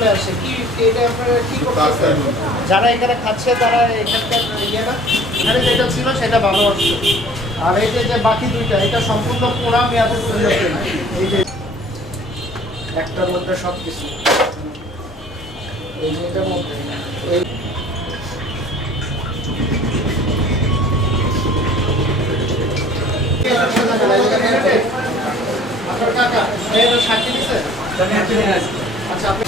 চলে আসে কি এটা আপনারা কি করতেছেন? যারা এখানে খাচ্ছে তারা এখানকার ইয়ে না, এখানে যেটা ছিল সেটা ভালো আসছে। আর এই যে বাকি দুইটা এটা সম্পূর্ণ পোড়া মেয়াদে পরিণত। এই যে একটার মধ্যে সব কিছু, এই যে এটার মধ্যে এই আপনার কাকা সাক্ষী দিচ্ছে। আচ্ছা আপনি